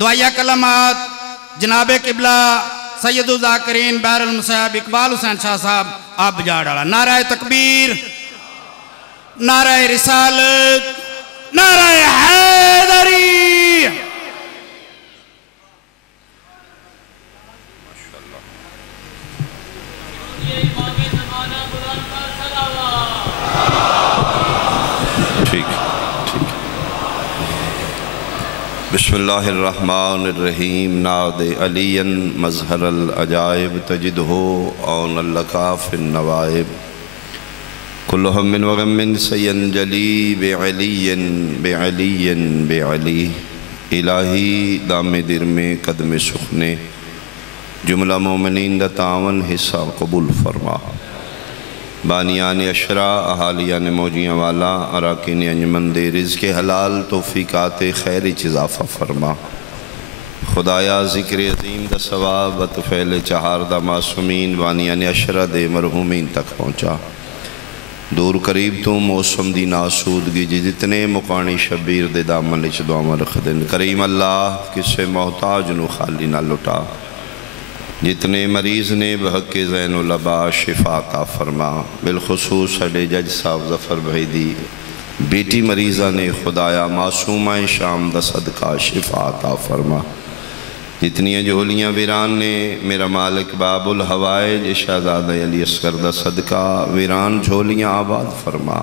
دعائیہ کلمات جناب قبلہ سید الذاکرین بحر المصاحب اقبال حسین شاہ صاحب آپ بجا ڈالا۔ نعرہ تکبیر، نعرہ رسالت، نعرہ حیدری۔ بسم اللہ الرحمن الرحیم ناد علی مظہر العجائب تجدہ اون اللقاف النوائب کل ہم وغم سینجلی بعلی بعلی بعلی الہی دام درم قدم سخنے جملہ مومنین دا تعاون حصہ قبول فرما، بانیان اشرا احالیان موجیاں والا اراکین انجمن دے رزق حلال توفیقات خیر اضافہ فرما، خدایا ذکر عظیم دا ثواب وطفیل چہار دا معصومین بانیان اشرا دے مرحومین تک پہنچا، دور قریب تو موسم دی ناسودگی جتنے مقانی شبیر دے دامن لچ دعا رکھ دن، کریم اللہ کسے محتاج نو خالی نہ لٹا، جتنے مریض نے بحق زین و لبا شفا عطا فرما، بالخصوص سڈے جج صاحب ظفر بھائی دی بیٹی مریضہ نے خدایا معصومہ شام دا صدقہ شفا عطا فرما، جتنی جھولیاں ویران نے میرا مالک باب الحوائج شہزادہ علی اصغر دا صدقہ ویران جھولیاں آباد فرما،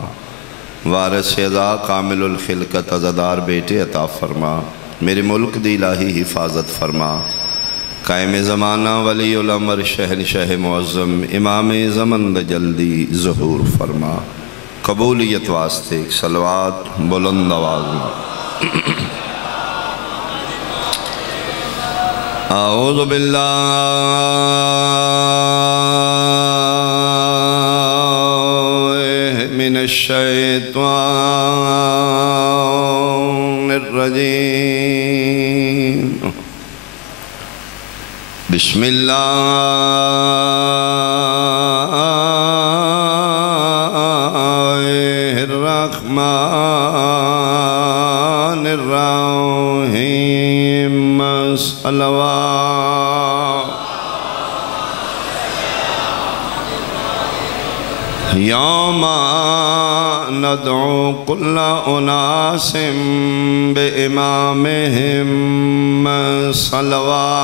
وارث عزا کامل الخلقت عزادار بیٹے عطا فرما، میرے ملک دی الہی حفاظت فرما، قائم زمانہ ولی الامر شہنشاہ معظم امام زمن دا جلدی ظہور فرما، قبولیت واسطے صلوات بلند آواز میں۔ اعوذ باللہ من الشیطان الرجیم، بسم اللہ الرحمن الرحیم، صلوات یوم ندعو کل اناس بامامہم صلوات۔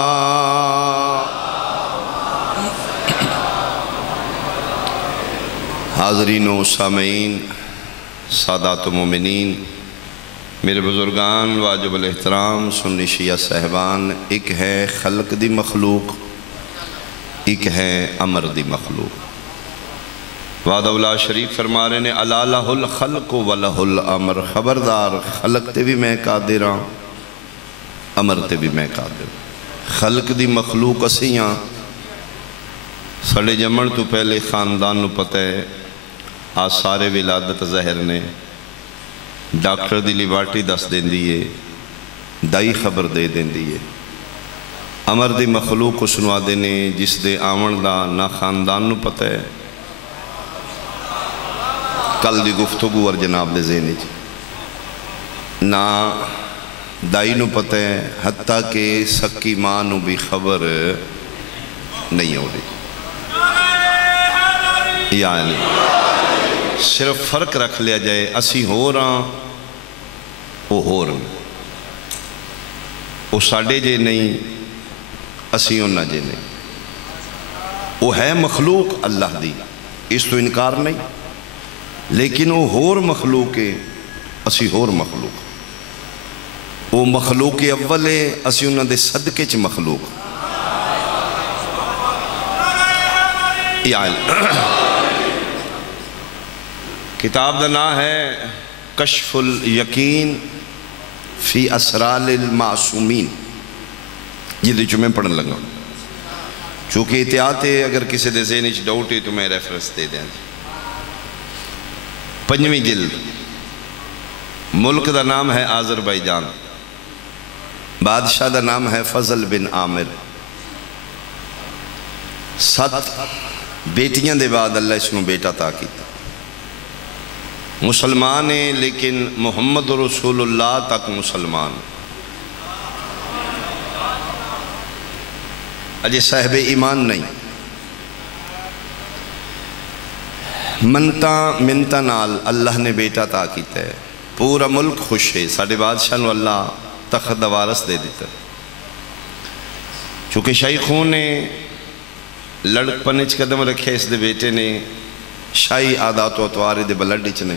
حاضرین و سامعین، سادات و مومنین، میرے بزرگان واجب الاحترام سنی شیعہ صاحبان، ایک ہے خلق دی مخلوق، ایک ہے امر دی مخلوق۔ وعدہ اللہ شریف فرما رہے نے الا لہ الخلق و لہ الامر، خبردار خلق تے بھی میں قادر ہاں، امر تے بھی میں قادر ہاں۔ خلق دی مخلوق اسیاں سڑے جمن تو پہلے خاندان نو پتہ ہے آثار ولادت ظاہر نے، ڈاکٹر دی لیبارٹی دس دین دیئے، دائی خبر دے دین دیئے، امر دی مخلوق کو سنوا دینے جس دے آمن دا نہ خاندان نو پتہ ہے، کل دی گفتگو اور جناب دے ذہنی نہ دائی نو پتہ ہے، حتیٰ کہ سکی ماں نو بھی خبر نہیں ہو رہی، یعنی صرف فرق رکھ لیا جائے اسی ہو رہا وہ ہو رہا، وہ ساڑھے جے نہیں اسی انہ جے نہیں، وہ ہے مخلوق اللہ دی، اس تو انکار نہیں، لیکن وہ ہور مخلوق ہے اسی ہور مخلوق، وہ مخلوق اول ہے اسی انہ دے صدقے چ مخلوق، کتاب دا نام ہے کشف الیقین فی اسرار المعصومین، یہ دیکھو میں پڑھن لگا چونکہ احتیاط ہے، اگر کسی دے ذہن چ ڈاؤٹ ہے تو میں ریفرنس دے دیں۔ 5ویں جلد، ملک دا نام ہے آذربائیجان، بادشاہ دا نام ہے فضل بن عامر، 7 بیٹیاں دے بعد اللہ اس نے بیٹا عطا کیتا، مسلمان ہیں لیکن محمد رسول اللہ تک مسلمان، اجے صاحب ایمان نہیں. منتا نال اللہ نے بیٹا عطا کیتا ہے. پورا ملک خوش ہے. ساڈے بادشاہ نو اللہ تخت دا وارث دے دیتا. چونکہ شاہی خون نے لڑک پنے چ قدم رکھے اس دے بیٹے نے شاہی عادات و اطوار دے بلڈ چ نے.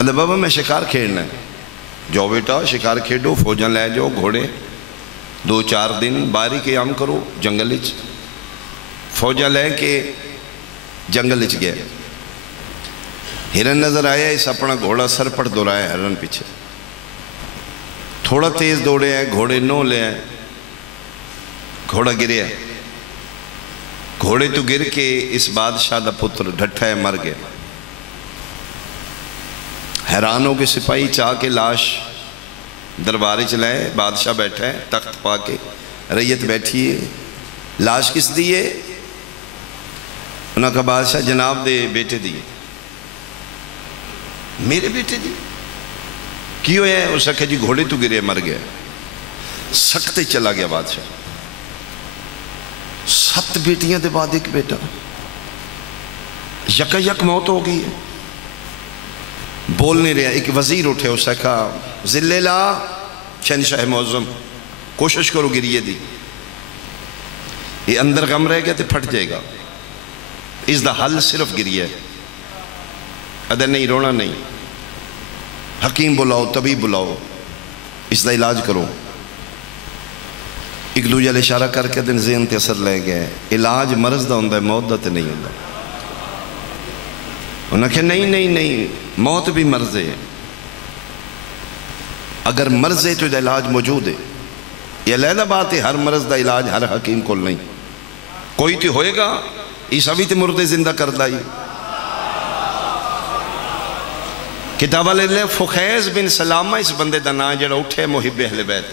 اللہ بابا میں شکار کھیلنا ہے. جاؤ بیٹا شکار کھیڈو, فوجاں لے جاؤ, گھوڑے 2-4 دن باہری قیام کرو جنگل چ. فوجاں لے کے جنگل چ گئے. ہرن نظر آیا, اس اپنا گھوڑا سر پڑ دوڑایا ہرن پیچھے. تھوڑا تیز دوڑے ہے, گھوڑے نو لے آئے. گھوڑا گریا, گھوڑے تو گر کے اس بادشاہ دا پتر ڈھٹا ہے, مر گیا. حیران ہو کے سپاہی چاہ کے لاش دربارے چلائے. بادشاہ بیٹھا ہے تخت پا کے, ریت بیٹھی ہے. لاش کس دیئے؟ انہوں نے کہا بادشاہ جناب دے بیٹے دیئے. میرے بیٹے دی کی ہویا ہے؟ اس نے کہا جی گھوڑے تو گرے مر گیا. سکتے چلا گیا بادشاہ. 7 بیٹیاں دے بعد ایک بیٹا. یکا یک موت ہو گئی ہے. بول نہیں رہا. ایک وزیر اٹھے, اس نے کہا ذلے لا شہنشاہ معظم, کوشش کرو گریے دی. یہ اندر غم رہ گیا تو پھٹ جائے گا. اس دا حل صرف گریے. ادھر نہیں, رونا نہیں. حکیم بلاؤ, طبیب بلاؤ, اس دا علاج کرو. ایک دوجہ اشارہ کر کے دن ذہن تے اثر لے گئے. علاج مرض دا ہوندہ ہے, موت دا تے نہیں ہوندہ. انہوں نے کہا نہیں, موت بھی مرض ہے. اگر مرض ہے تو دا علاج موجود ہے. یہ علیحدہ بات ہے, ہر مرض دا علاج ہر حکیم کو نہیں. کوئی تو ہوئے گا, عیسیٰ بھی تے مردے زندہ کر دائی. کتابہ لے لے فخیز بن سلامہ اس بندے دا نا جڑا اٹھے محب اہل بیت.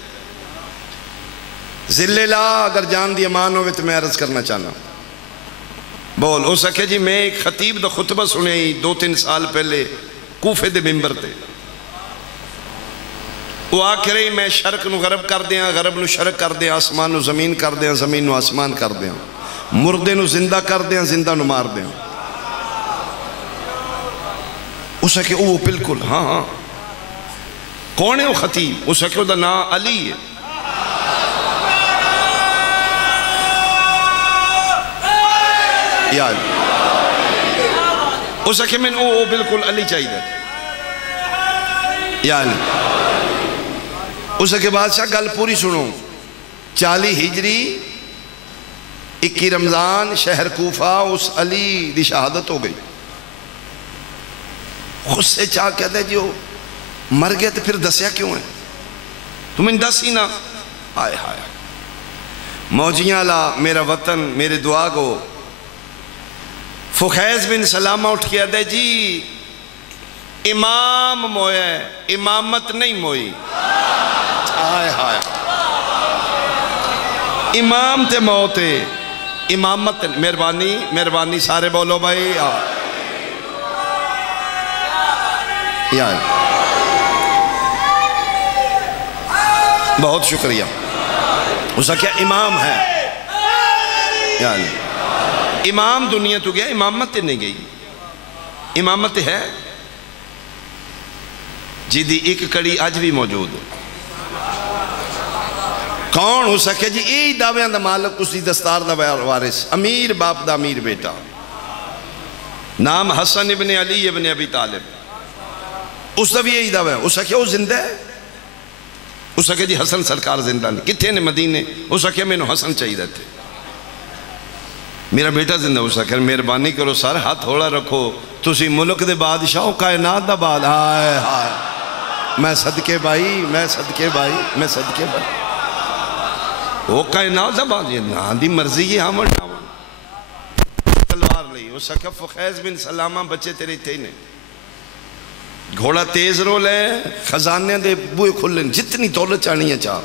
ذلے لا اگر جان دی امان ہوئے تو میں عرض کرنا چاہنا. بول. ہو سکے جی میں ایک خطیب دا خطبہ سنے ہی 2-3 سال پہلے کوفے دے ممبر تے. وہ آکھ رہی میں شرق نو غرب کر دیاں, غرب نو شرق کر دیاں, آسمان نو زمین کر دیاں, زمین نو آسمان کر دیاں, مردے نو زندہ کر دیاں, زندہ نو مار دیاں. اس نے کہا وہ بالکل ہاں. کون ہے وہ خطیب؟ اس نے کہا دا نام علی ہے. یا علی. اس نے کہا میں وہ بالکل علی چاہیے. یا علی. اس نے کہا بادشاہ گل پوری سنو. 40 ہجری 21 رمضان شہر کوفہ اس علی دی شہادت ہو گئی. خود سے چاہ کہتا ہے جو مر گئے تو پھر دسیا کیوں ہے؟ تمہیں دس ہی نہ. آئے ہائے موجیاں لا میرا وطن میرے دعا گو. فخیز بن سلامہ اٹھ کے کہتا ہے جی امام مویا ہے, امامت نہیں موئی. آئے ہائے امام تے موت ہے, امامت. مہربانی سارے بولو بھائی. یا بہت شکریہ. اس کا کیا امام ہے؟ یا امام دنیا تو گیا, امامت نہیں گئی. امامت ہے جی دی ایک کڑی آج بھی موجود ہے. کون ہو سکے جی یہی دعویاں دا مالک, اس دی دستار دا وارث, امیر باپ دا امیر بیٹا, نام حسن ابن علی ابن ابی طالب. اس دا بھی یہی دعویٰ ہے. اس کا کیا وہ زندہ ہے؟ اس کا کہ جی حسن سرکار زندہ نہیں. کتنے نے مدینے؟ اس کا کیا میں نے حسن چاہیے تھے, میرا بیٹا زندہ. اس کا کہ مہربانی کرو سر ہاتھ تھوڑا رکھو, تسی ملک دے بادشاہ کائنات دا باد. ہائے ہائے میں صدقے بھائی, میں صدقے بھائی, میں صدقے بھائی. وہ کائنات دا باد یہ نا دی مرضی یہ ہم تلوار لئی. اس کا کہ فخیز بن سلامہ بچے تیرے تھے نے. گھوڑا تیز رو لے, خزانے دے بوئے کھلن, جتنی دولت چاہنی ہے چاہ.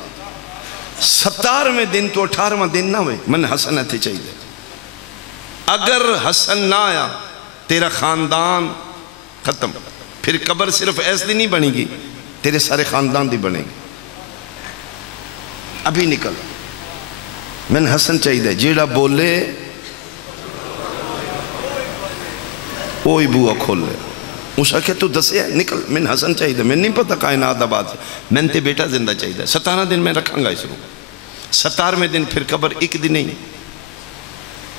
17ویں دن تو 18واں دن نہ ہوئے من حسن تھے چاہیے. اگر حسن نہ آیا تیرا خاندان ختم. پھر قبر صرف ایسی نہیں بنی گی, تیرے سارے خاندان دی بنے گی. ابھی نکل. میں حسن چاہیے جیڑا بولے وہی بوا کھولے. اس آخیا تو دسیا نکل میں حسن چاہیے میں نہیں پتا کائنات دا بات میں تے بیٹا زندہ چاہیے 17 دن میں رکھاں گا اس کو 17ویں دن پھر قبر ایک دن نہیں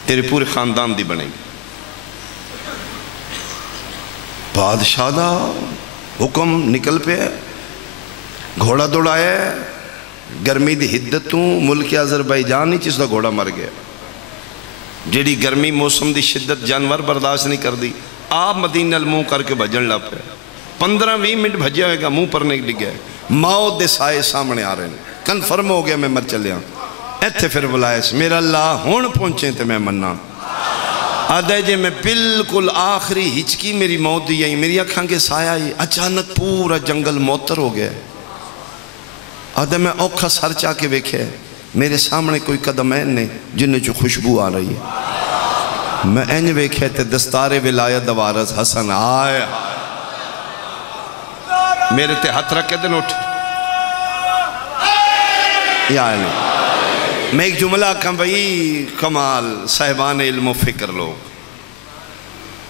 تیرے پورے خاندان دی بنے گی. بادشاہ دا حکم نکل پہ گھوڑا دوڑایا گرمی دی حدت تو ملک آذربائیجان ہی چیز دا گھوڑا مر گیا. جیڑی گرمی موسم دی شدت جانور برداشت نہیں کر دی آپ مدینہ الموں کر کے بھجن لگ پہ 15-20 منٹ بھجیا ہوئے گا منہ پر نہیں لگ گیا موت دے سائے سامنے آ رہے ہیں کنفرم ہو گیا میں مر چلے ہوں. ایتھے پھر بلائے میرا اللہ ہون پہنچے تھے میں مننا آدھے جے میں بالکل آخری ہچکی میری موت دی آئی میری اکھاں کے سایہ آئی اچانک پورا جنگل موتر ہو گیا. آدھے میں اوکھا سر چاہ کے ویکھے میرے سامنے کوئی قدم ہے نہیں جنہیں جو خوشبو آ رہی ہے. میں اینج ویکھے تے دستار ولایت دوارز حسن آئے میرے تے ہاتھ رکھے دن اٹھ یعنی میں ایک جملہ کہاں بھئی کمال صاحبان علم و فکر لوگ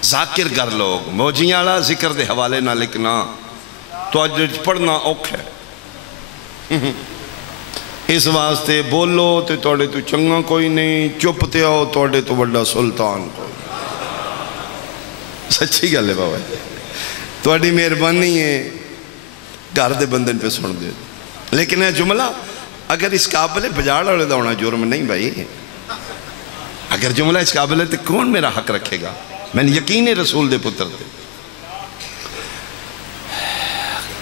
ذاکر گر لوگ موجیاں والا ذکر دے حوالے نہ لکھنا تو اج پڑھنا اوکھ ہے. اس واسطے بولو تے توڑے تو چنگا کوئی نہیں چپتے ہو توڑے تو بڑا سلطان کوئی. سچی گل ہے بابا توڑی مہربانی ہے گھر دے بندن پہ سن دے. لیکن یہ جملہ اگر اس قابل ہے بجاڑ والے دا ہونا جرم نہیں بھائی. اگر جملہ اس قابل ہے تو کون میرا حق رکھے گا. میں نے یقین رسول دے پتر دے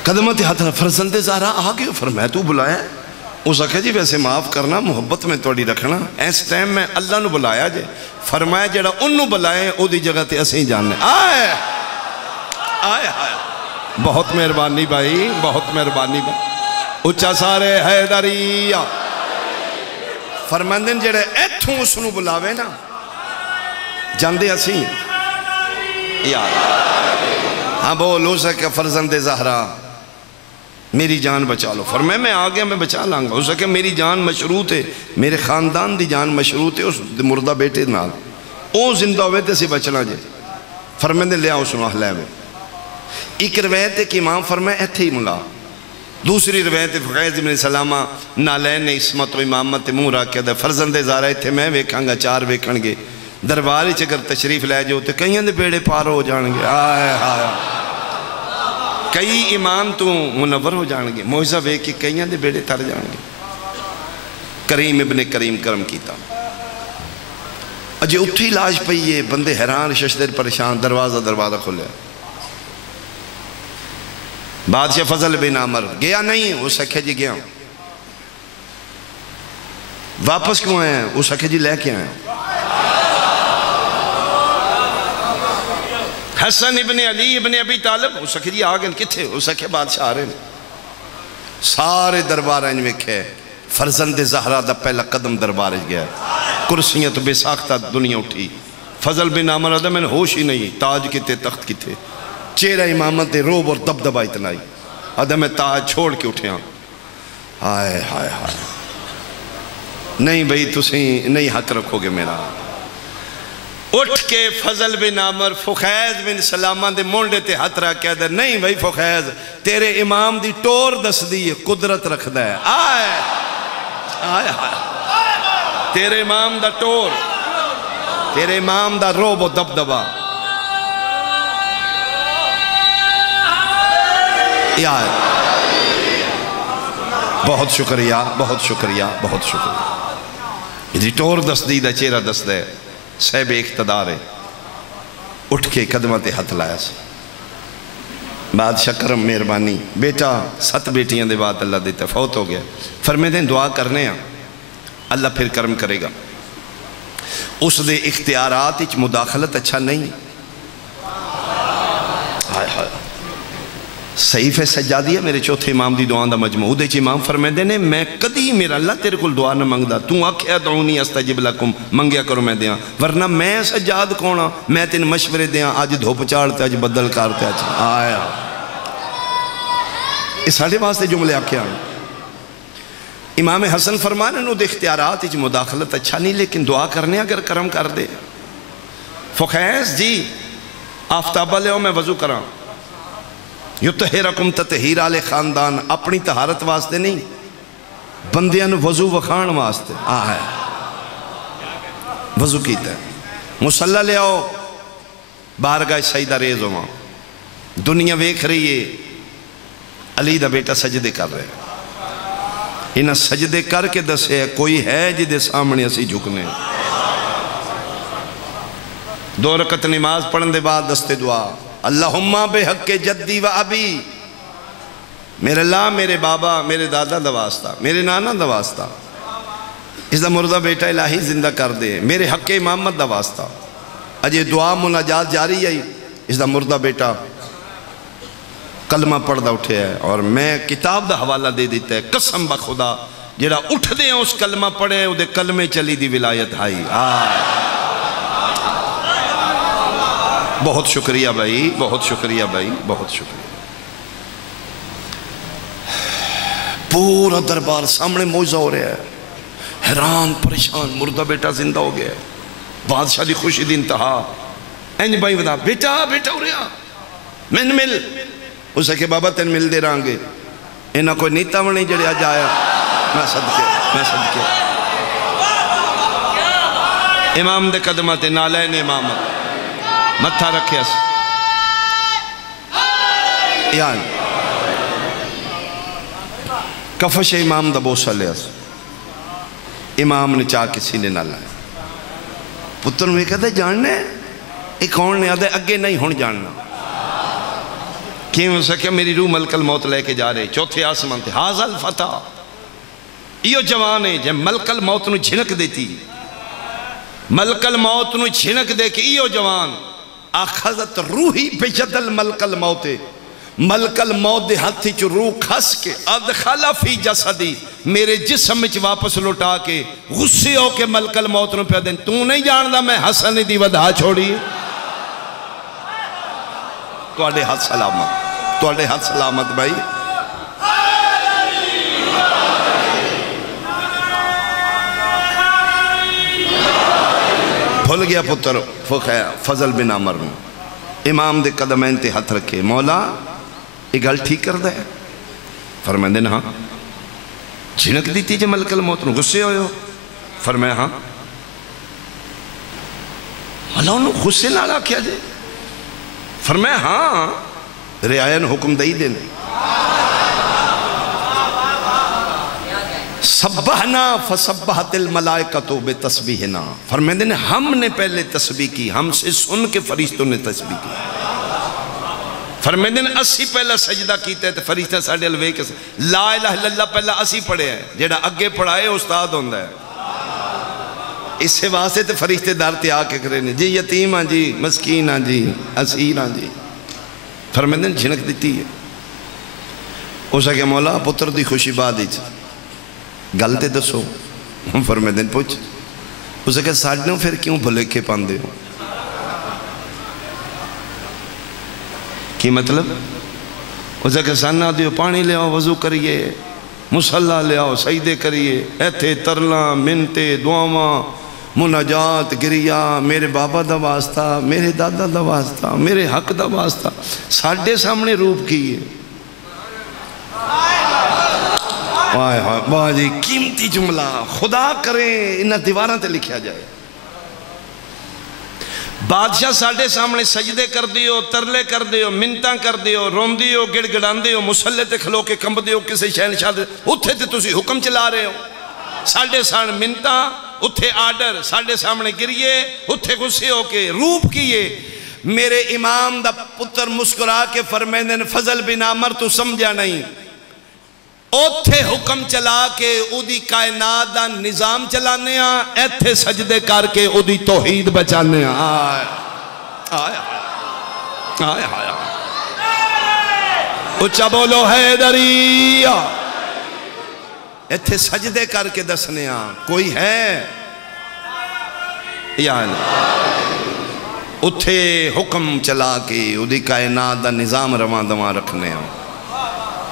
قدمت ہاتھ فرزند زہرا آگے فرمایا تو بلایا اس آخر جی ویسے معاف کرنا محبت میں توڑی رکھنا اس ٹائم میں اللہ نو بلایا جے فرمایا جڑا انہوں بلائے او دی جگہ تے اسیں جاننے آئے آئے آئے. بہت مہربانی بھائی بہت مہربانی بھائی. اچھا سارے حیدریہ فرمندن جڑے ایتھوں اس نو بلاوے نا جاندے اسیں یار ہاں بولو سکے فرزند زہرا میری جان بچا لو. فرمائے میں آگیا میں بچا لانگا. ہو سکے میری جان مشروط ہے میرے خاندان دی جان مشروط ہے اس مردہ بیٹے نال او زندہ ہوئے تے سے بچنا جے. فرمائے دے لیا اس نو احلے میں. ایک روایت ہے کہ امام فرمائے ایتھے ہی ملا. دوسری روایت ہے فقیز ابن سلامہ نالین نے اسمت و امامت منہ رکھے دے فرزند زہرا تھے میں ویکھاں گا 4 ویکھن گے درباری چکر تشریف لے جو تے کہیں دے بیڑے پار ہو جان گے. آئے آئے کئی امام تو منور ہو جان گے موعظہ وے کہ کئیاں دے بیڑے تر جان گے. کریم ابن کریم کرم کیتا اجے اٹھی لاش پئیے بندے حیران ششدر پریشان دروازہ کھولیا. بادشاہ فضل بن عمر گیا نہیں وہ سکھے جی گیا. واپس کیوں آئے ہیں وہ سکھے جی لے کے آئے ہیں. حسن ابن علی ابن ابی طالب وہ سکھے جی آگئے کتھے وہ سکھے بادشاہ آ رہے ہیں. سارے دربار انج ویکھے فرزند زہرا دا پہلا قدم دربار گیا. کرسیاں تو بے ساختہ دنیا اٹھی. فضل بن عمر آدھا میں نے ہوش ہی نہیں تاج کتے تخت کتے چہرہ امامت روب اور دبدبہ اتنا ہی. آدھا میں تاج چھوڑ کے اٹھے ہاں. ہائے ہائے ہائے نہیں بھئی تسی نہیں حق رکھو گے میرا. اٹھ کے فضل بن عمر فخیز بن سلامہ دے مونڈے تے ہاتھ رکھ کے دے نہیں بھئی فخیز تیرے امام دی ٹور دس دی قدرت رکھ دے. آئے آئے آئے تیرے امام دا ٹور تیرے امام دا روب و دبدبہ. یار بہت شکریہ بہت شکریہ بہت شکریہ. یہ ٹور دس دی دا چہرہ دس دے صاحب اقتدار ہے. اٹھ کے قدمت ہاتھ لایا سے بادشاہ کرم مہربانی بیٹا 7 بیٹیاں دے بعد اللہ دیتا فوت ہو گیا. فرمے دیں دعا کرنے ہیں اللہ پھر کرم کرے گا. اس دے اختیارات اچھ مداخلت اچھا نہیں. صحیفہ سجادیہ میرے چوتھے امام دی دعان دا مجموع دے چھ امام فرمائے دینے میں کدی میرا اللہ تیرے کل دعا نہ منگ دا تو آکھیا دعونی استجب لکم منگیا کرو میں دیاں ورنہ میں سجاد کونا میں تین مشورے دیاں آج دھوپ چاڑتے آج بدل کارتے آج آیا اس ساڑھے واسطے جملے آکھیا امام حسن فرمانے نو دے اختیارات اچھ مداخلت اچھا نہیں، لیکن دعا کرنے اگر کرم کر دے. فخیز جی آفتابہ لے میں وضو کراں. یطہرکم تطہیر آل خاندان، اپنی طہارت واسطے نہیں، بندیاں نو وضو وکھان واسطے. ہے وضو کیتا ہے. مصلی لے آؤ، بارگاہ سجدہ ریز ہوا، دنیا ویکھ رہی ہے علی دا بیٹا سجدے کر رہے ہیں. انہاں سجدے کر کے دسے کوئی ہے جدے سامنے اسی جھکنے. 2 رکعت نماز پڑھن دے بعد دستے دعا، اللہم بے حق جدی و ابی، میرے اللہ میرے بابا میرے دادا دا واسطہ، میرے نانا دا واسطہ، اس دا مردہ بیٹا الہی زندہ کر دے، میرے حق امامت دا واسطہ. اجے دعا مناجات جاری ہے، اس دا مردہ بیٹا کلمہ پڑھ دا اٹھے ہے. اور میں کتاب دا حوالہ دے دیتا ہے، قسم بخدا جڑا اٹھ دے ہیں اس کلمہ پڑھے او دے کلمے چلی دی ولایت آئی. بہت شکریہ بھائی، بہت شکریہ بھائی، بہت شکریہ. پورا دربار سامنے موجزہ ہو رہا ہے، حیران پریشان، مردہ بیٹا زندہ ہو گیا ہے. بادشاہ دی خوشی دی انتہا. اینج بھائی بتا بیٹا بیٹا ہو رہا من مل. اسے کہ بابا تین مل دے رہاں گے، انہاں کوئی نیتا ونی جڑے آج آیا. میں صدقے امام دے قدمت نالین امامت متھا رکھے اس یعنی کفش امام دا بوسا لے اس. امام نے چاہ کسی نے نہ لائے. پتر میں کہتے جاننے ایک کون نے آدھے اگے نہیں ہون جاننا. کیوں سکیا میری روح ملک الموت لے کے جا رہے چوتھے آسمان تھے. حاضر فتح یہ جوان ہے جب ملک الموت نو جھنک دیتی، ملک الموت نو جھنک دے کے یہ جوان اخذت روحی بجدل ملک الموت، ملک الموت دے ہاتھی چو روح کھس کے ادخلا فی جسدی، میرے جسم میں واپس لوٹا کے غصے ہو کے ملک الموت نو پہ دیں. تو نہیں جاندہ میں حسن دی ودھا چھوڑی. توڑے ہاتھ سلامت، توڑے ہاتھ سلامت بھائی. بھول گیا پتر فضل بن عمر نے امام دے قدمین تے ہاتھ رکھے. مولا یہ گل ٹھیک کر دے. فرمائے دن ہاں. جھنک دیتی جے ملک الموت نو غصے ہوئے ہو؟ فرمائے ہاں. مولا انہوں غصے نہ رہا کیا جے؟ فرمائے ہاں. رعایان حکم دئی دینے. سبحنا فسبحت الملائکتو بتسبیحنا. فرمائے دینے ہم نے پہلے تسبیح کی، ہم سے سن کے فرشتوں نے تسبیح کی. فرمائے دینے اسی پہلا سجدہ کیتے تھے فرشتہ ساڑھے الوے کے لا الہ الا اللہ پہلا اسی پڑھے ہیں، جیڑا اگے پڑھائے استاد ہوندہ ہے. اس سے واسطے تے فرشتے دار تے آکے کرنے جی یتیم ہاں جی، مسکین ہاں جی، اسیر ہاں جی. فرمائے دینے جھنک دیتی ہے. اسے کہ مولا پتر دی خوشی بات ہی گلتے دسو. فرمائے دینے پوچھ. اسے کہ ساڑھنوں پھر کیوں بھلے کے پاندے ہو؟ کی مطلب؟ اسے کہ سانہ دیو پانی لے آؤ وضو کریے، مصلی لے آؤ سجدے کریے، ایتھے ترلاں منتے دعاواں مناجات گریا میرے بابا دا واسطہ، میرے دادا دا واسطہ، میرے حق دا واسطہ ساڑھے سامنے روپ کیے. آئے ہاں باجی قیمتی جملہ خدا کریں انہاں دیواراں تے لکھیا جائے. بادشاہ ساڑھے سامنے سجدے کر دیو، ترلے کر دیو، منتاں کر دیو، روم دیو، گڑ گڑان دیو، مسلح تے کھلو کے کمب دیو کسی شہنشاہ دے اتھے تے تسی حکم چلا رہے ہو. ساڑھے سامنے منتاں اتھے آڈر، ساڑھے سامنے گریے اتھے غصے ہو کے روپ کیے. میرے امام دا پتر مسکرا کے فرمائے فضل بن عمر تو سمجھا نہیں، اتھے حکم چلا کے او دی کائنات دا نظام چلانے ہاں، ایتھے سجدے کر کے او دی توحید بچانے ہاں. آئے آئے آئے اچھا بولو حیدری. ایتھے سجدے کر کے دسنے ہاں کوئی ہے یعنی اتھے حکم چلا کے او دی کائنات دا نظام رواں دواں رکھنے ہاں.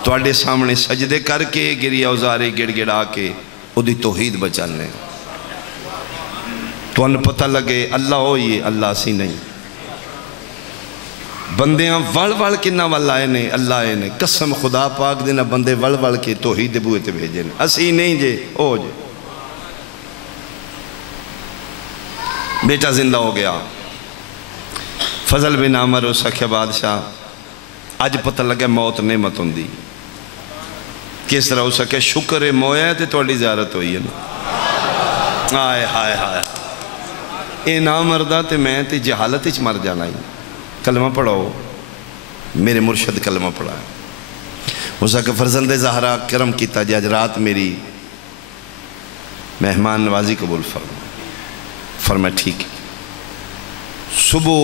تواڈے سامنے سجدے کر کے گری اوزارے گڑ گڑا کے او دی توحید بچانے تو ان پتہ لگے اللہ ہوئی اللہ سی نہیں بندیاں وڑ وڑ کے نہ والائے نے اللہ آئے نے قسم خدا پاک دینا بندے وڑ وڑ کے توحید بوئے تے بھیجے نے اسی نہیں جے او جے بیٹا زندہ ہو گیا فضل بن عامر ہو سکھیا بادشاہ آج پتہ لگا موت نعمت ہوں دی کس طرح ہو سکے شکر مویا ہے تے توڑی زیارت ہوئی ہے نا آئے ہائے ہائے اے نا مردہ تے میں تے جہالت اچ مر جانا ہی کلمہ پڑھو میرے مرشد کلمہ پڑھا ہے ہو سکے فرزند زہرا کرم کیتا جی آج رات میری مہمان نوازی قبول فرمائے ٹھیک صبح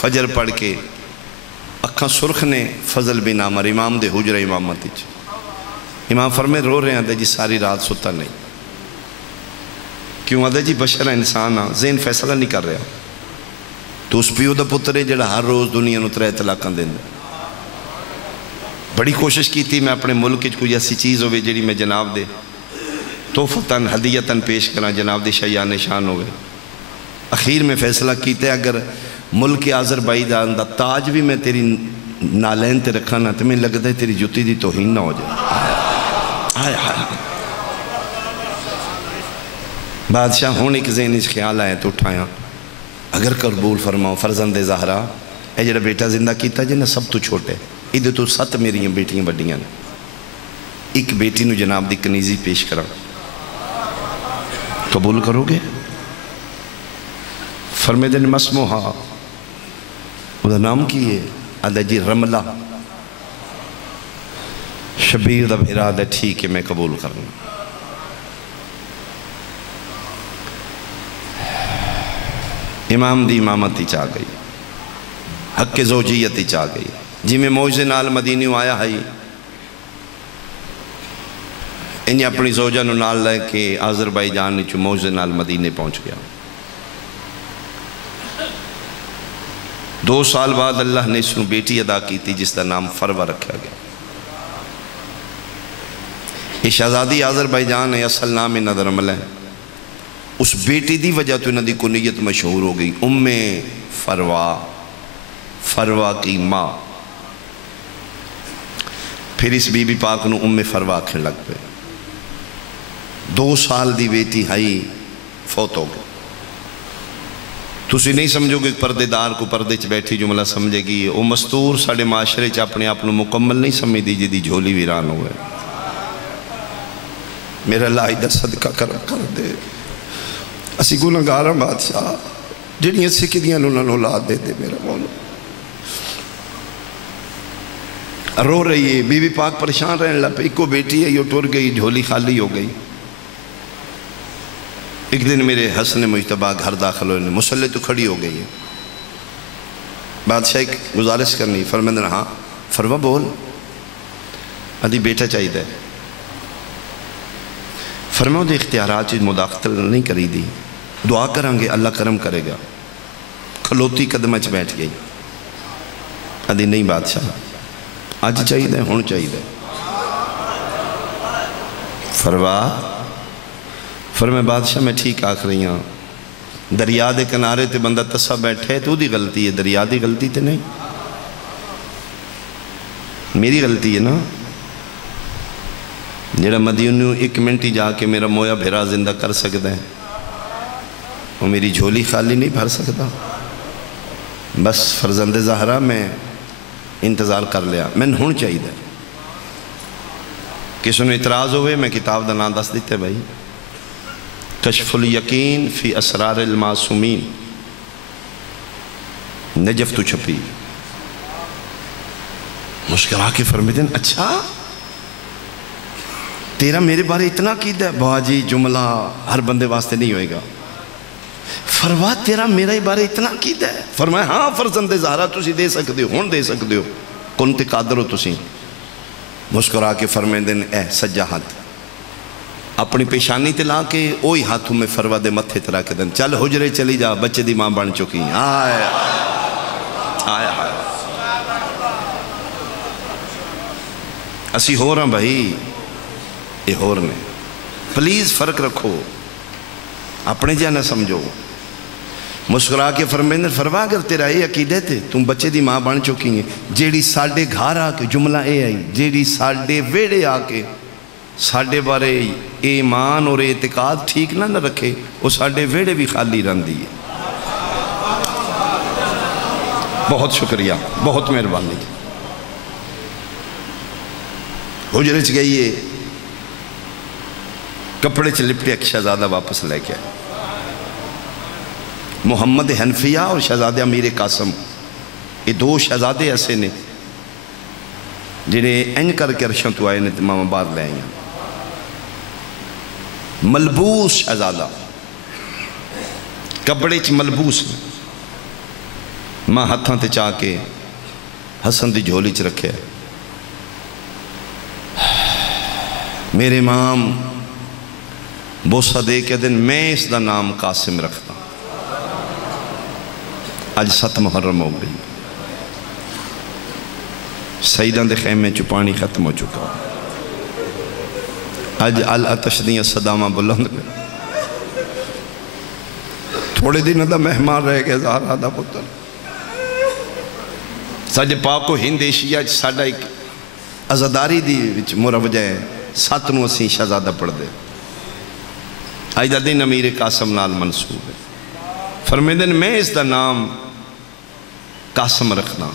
فجر پڑھ کے اکھاں سرخ نے فضل بن عامر امام دے حجرہ امامت امام فرمائے رو رہے ہیں دے جی ساری رات ستا نہیں کیوں آدھے جی بشر انسان ذہن فیصلہ نہیں کر رہا تو اس پیو دا پترے جڑا ہر روز دنیا نو ترے طلاقاں دیں بڑی کوشش کی تھی میں اپنے ملک کوئی ایسی چیز ہوئے جڑی میں جناب دے توفتاً ہدیتاً پیش کرنا جناب دے شیان شان ہوئے اخیر میں فیصلہ کیتے اگر ملک آذربائیجان دا تاج بھی میں تیری نالین تے رکھا نا تو میں لگتا ہے تیری جوتی دی توہین نہ ہو جائے آئے آئے بادشاہ ہونے کے ذہن اس خیال آئے تو اٹھایا اگر قبول فرماؤ فرزند زہرا اے جڑا بیٹا زندہ کیتا جی نا سب تو چھوٹے ادھے تو 7 میری بیٹیاں بڑیاں نے ایک بیٹی نو جناب دی کنیزی پیش کرا قبول کرو گے فرمے دن مسموہا وہ دا نام کی ہے آدھا جی رملہ شبیر دا بھیرا آدھا ٹھیک ہے میں قبول کروں امام دی امامتی چاہ گئی حق زوجیتی چاہ گئی جی میں موجزے نال مدینیوں آیا ہے انہیں اپنی زوجہ نو نال لے کے آذربائیجان نیچو موجزے نال مدینے پہنچ گیا 2 سال بعد اللہ نے اس نو بیٹی ادا کی تھی جس دا نام فروہ رکھا گیا یہ شہزادی آذربائیجان ہے اصل نام نظر عمل ہے اس بیٹی دی وجہ تو انہوں دی کنیت مشہور ہو گئی ام فروہ فروہ کی ماں پھر اس بی بی پاک نو ام فروہ آکھیں لگ پہ 2 سال دی بیٹی ہائی فوت ہو گئی تسی نہیں سمجھو گے پردے دار کو پردے چ بیٹھی جملہ سمجھے گی وہ مستور ساڑھے معاشرے چ اپنے آپ نو مکمل نہیں سمجھ دی جی جھولی ویران ہوئے میرا اللہ دا صدقہ کرم کر دے اسی گناہگار بادشاہ جنہیں سکھ دیاں انہوں نے اولاد دے دے میرا مولا رو رہی ہے بی بی پاک پریشان رہنے لگا ایک کو بیٹی ہے یہ ٹور گئی جھولی خالی ہو گئی ایک دن میرے حسن مجتبہ گھر داخل ہوئے مسلح تو کھڑی ہو گئی ہے بادشاہ ایک گزارش کرنی فرمائے ہاں فرما بول ادھی بیٹا چاہیے دے فرماؤ دے اختیارات مداخلت نہیں کری دی دعا کریں گے اللہ کرم کرے گا کھلوتی قدمہ چ بیٹھ گئی ادھی نہیں بادشاہ آج چاہیے دے ہون چاہیے دے فرمائے بادشاہ میں ٹھیک آکھ رہی ہوں دریا دے کنارے تے بندہ تسا بیٹھے تو دی غلطی ہے دریا دی غلطی تے نہیں میری غلطی ہے نا جڑا مدینہ 1 منٹ ہی جا کے میرا مویا بھیرا زندہ کر سکتا ہے وہ میری جھولی خالی نہیں بھر سکتا بس فرزند زہرا میں انتظار کر لیا میں نے ہون چاہیے کسی نے اعتراض ہوئے میں کتاب دا نام دس دیتے بھائی کشف الیقین فی اسرار المعصومین نجف تو چھپی مسکرا کے فرمیدن اچھا تیرا میرے بارے اتنا قید ہے باجی جملہ ہر بندے واسطے نہیں ہوئے گا فروا تیرا میرا بارے اتنا قید ہے فرمایا ہاں فرزند زہرا تسی دے سکتے ہو ہون دے سکتے ہو کنتے قادر ہو تسی مسکرا کے فرمیدن اے سجا ہاتھ اپنی پیشانی تے لا کے اوہی ہاتھوں میں فروا دے متھے ترا کے دن چل حجرے چلی جا بچے دی ماں بن چکی ہیں آئے آئے آئے اسی ہو رہا بھائی، یہ ہو رہے ہیں، پلیز فرق رکھو، اپنے جہاں نہ سمجھو۔ مسکرا کے فرمائیں فرما اگر تیرا یہ عقیدے تھے تم بچے دی ماں بن چکی ہیں، جیڑی ساڑھے گھر آ کے جملہ اے آئی، جیڑی ساڑھے ویڑے آ کے ساڑھے بارے ایمان اور اعتقاد ٹھیک نہ رکھے، وہ ساڑھے ویڑے بھی خالی رہن دی ہے۔ بہت شکریہ، بہت مہربانی۔ حجرے چ گئی ہے، کپڑے چ لپٹے ایک شہزادہ واپس لے کے آئے، محمد حنفیہ اور شہزادہ امیر قاسم، یہ دو شہزادے ایسے نے جنہیں این کر کے عرشوں تو آئے نے ماما باہر لے آئیں۔ ملبوس شہزادہ، کپڑے چ ملبوس، ماں ہتھاں تے چاہ کے حسن دی جھولی چ رکھے، میرے امام بوسہ دے کے دن میں اس دا نام قاسم رکھتا، آج 7 محرم ہو گئی، سیدان دے خیمے چو پانی ختم ہو چکا، آج الاتش دیاں صدامہ بلند گئے، تھوڑے دن دا مہمان رہ گئے زہرا دا پتر، ساجے پاک و ہند ایشیا ساڑھا ایک ازاداری دی مروجہ ہے، 7 نو اسی شہزادہ پڑھ دے، آج دا دن امیر قاسم نال منصوب ہے، فرمیدن میں اس دا نام قاسم رکھنا،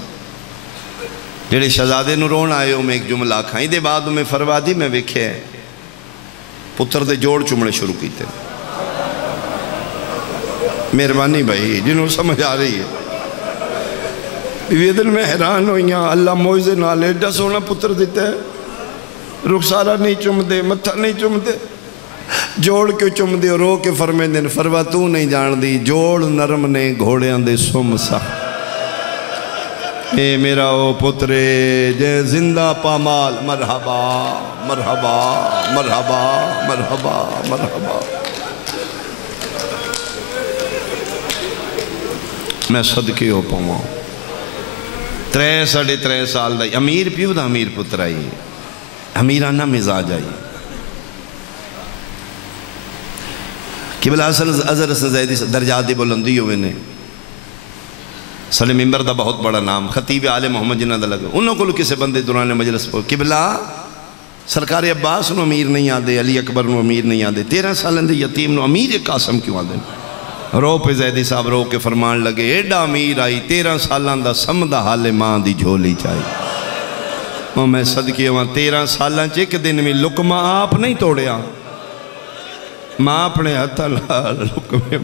جڑے شہزادے نو رون آئے ہو میں ایک جملہ کھائیں دے بعد میں فروادی میں ویکھے پتر دے جوڑ چمڑے شروع کیتے، مہربانی بھائی جنہوں سمجھ آ رہی ہے، یہ دن میں حیران ہوئیاں، اللہ موعزے نال ایڈا سونا پتر دیتے ہیں، رخسارہ نہیں چم دے، متھا نہیں چم دے، جوڑ کے چم دے اور رو کے فرمیدن فروا تو نہیں جان دی، جوڑ نرم نے گھوڑے آن دے سم سا، اے میرا او پترے جے زندہ پامال، مرحبا مرحبا مرحبا مرحبا مرحبا۔ میں صدقے ہو پاؤں 3-3.5 سال دائی امیر پیو دا امیر پتر آئی، امیرانہ مزاج آئی، قبلہ حسن عزر حسن زیدی درجات دی بلندی ہوئے نے، سلے ممبر دا بہت بڑا نام، خطیب آل محمد جنہ دا لگا، انہوں کو کسے بندے دوران مجلس پر قبلہ سرکار عباس نو امیر نہیں آدے، علی اکبر نو امیر نہیں آدے، 13 سالن دے یتیم نو امیر قاسم کیوں آدے؟ رو پہ زیدی صاحب رو کے فرمان لگے، ایڈا امیر آئی 13 سالان دا سمدہ حال ماں دی جھولی چاہی، اور میں صدقے ہوں 13 سالان چے ایک دن میں لکمہ آپ نہیں توڑیا، ماں اپنے ہتھا لکمے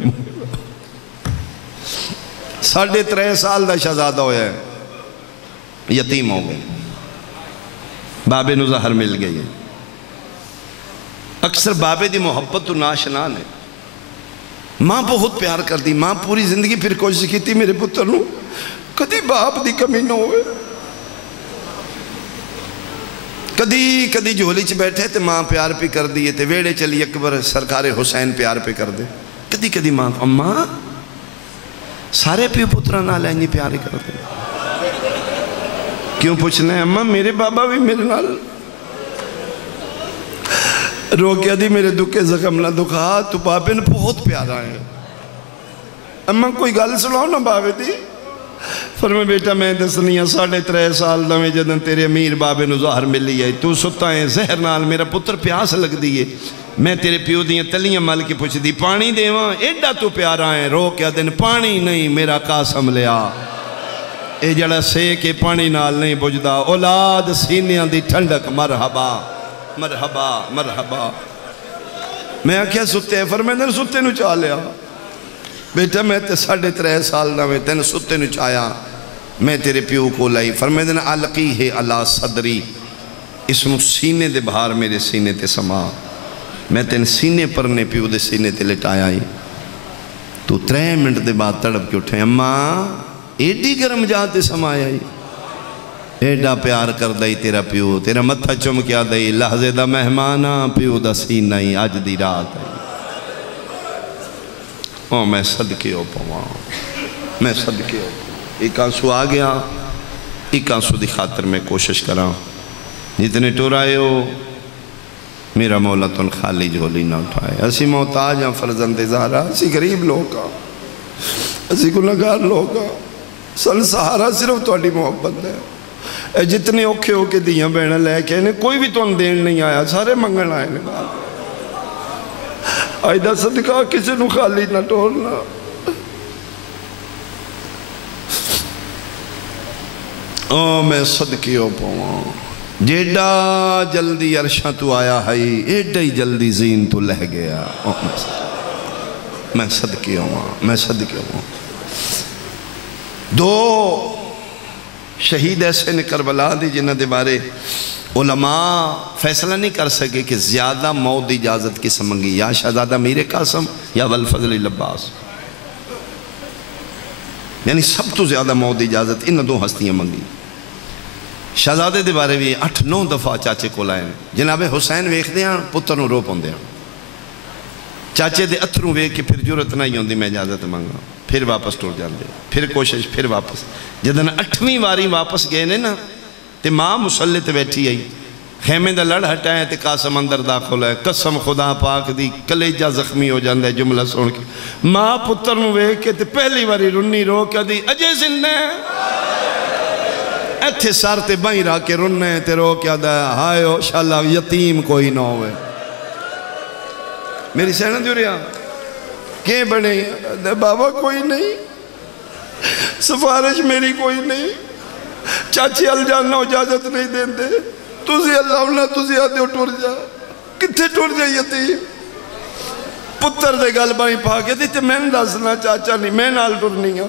3.5 سال دا شہزادہ ہویا ہے، یتیم ہو گئے، بابے نو زہر مل گئی ہے، اکثر بابے دی محبت تو ناشنان ہے، ماں بہت پیار کر دی، ماں پوری زندگی پھر کوشش کی تھی میرے پتر نو کدی باپ دی کمی نہ ہوئے، کدی جھولی چ بیٹھے تے ماں پیار پہ کر دیئے تے ویڑے چلی اکبر سرکار حسین پیار پہ کر دے، کدی ماں اماں سارے پیو پتران نال اینجی پیارے کر دے، کیوں پوچھنا ہے اماں میرے بابا بھی میرے نال رو کیا دی میرے دکھے زخم نہ دکھا، تو بابے نے بہت پیارا ہے، اماں کوئی گل سناؤ نا بابے دی، فرمائے بیٹا میں دسنیاں 3.5 سال دا میں جدن تیرے امیر بابے نو ظاہر ملی ہے، تو ستا ہے زہر نال میرا پتر پیاس لگ دیئے، میں تیرے پیو دیاں تلیاں مل کے پوچھ دی پانی دیواں، ایڈا تو پیارا ہے، رو کیا دن پانی نہیں میرا قاسم لیا، اے جڑا سے کے پانی نال نہیں بجدا، اولاد سینیاں دی ٹھنڈک مرحبا مرحبا مرحبا، میں کیا ستے ہیں فرمائے ستے نو چاہ لیا، بیٹا میں تے 3.5 سال نہ میں تین ستے نو چاہیا، میں تیرے پیو کو لائی، فرمائے دینا علقی ہے اللہ صدری، اس مو سینے دے بہار میرے سینے تے سما، میں تین سینے پر نے پیو دے سینے تے لٹایا ہی، تو 3 منٹ دے بعد تڑپ کے اٹھے، اماں ایڈی گرم جاتے سمایا ہی، ایڈا پیار کر دائی تیرا پیو، تیرا متھا چم کیا دائی، لحظے دا مہمانا پیو دا سینہ ہی، آج دی رات آئی، اوہ میں صدقے ہو پاؤں، میں صدقے ہو پاؤں، ایک آنسو آ گیا، ایک آنسو دی خاطر میں کوشش کراں، جتنے ٹور آئے ہو میرا مولا تن خالی جھولی نہ اٹھائے. اسی محتاج ہاں فرزند زہرا، اسی غریب لوگ ہاں، اسی گنہگار لوگ ہاں. سن سہارا صرف تہاڈی محبت ہے. اے جتنے اوکھے ہو کے دیاں بہناں لے کے نے کوئی بھی تن دین نہیں آیا، سارے منگن آئے نے. اج دا صدقہ کسی نو خالی نہ ٹورنا. میں صدقیوں پاواں جیڈا جلدی عرشاں تو آیا ہے ایڈا ہی جلدی زین تو لہ گیا. میں صدقیوں میں صدقیوں. دو شہید ایسے نے کربلا دی جنہ دے بارے علماء فیصلہ نہیں کر سکے کہ زیادہ موت دی اجازت کس منگی، یا شہزادہ میر قاسم یا والفضل عباس. یعنی سب تو زیادہ موت دی اجازت ان دو ہستیاں منگی. شہزادے دے بارے بھی 8-9 دفعہ چاچے کو لائے. جناب حسین ویکھ دیاں پتر نو رو پوندے ہیں. چاچے دے اتھروں ویکھ کے پھر جرت نہیں ہوندی میں اجازت مانگا، پھر واپس ٹور جاندے، پھر کوشش، پھر واپس. جدن 8ویں واری واپس گئے نے نا تے ماں مسلح تے بیٹھی آئی، خیمے دا لڑ ہٹائے تے قاسم اندر داخل ہے. قسم خدا پاک دی کلیجہ زخمی ہو جاندے جملہ سن کے. ماں پتر نو ویکھ کے تے پہلی واری رنی رو کے دی اجے زندہ ایتھے سار تے بائیں را کے رننے تے رو کے دا ہائے شاءاللہ یتیم کوئی نہ ہوئے. میری سینہ جو رہا کہ بڑے بابا کوئی نہیں، سفارش میری کوئی نہیں، چاچی ال جاننا اجازت نہیں دیں دے، تُسی اللہ اللہ تُسی آتے ہو ٹور جا. کتھے ٹور جا یتیم؟ پتر دے گل بائیں پا کے دیتے میں دسنا چاچا نہیں، میں نال ٹور نہیں ہوں.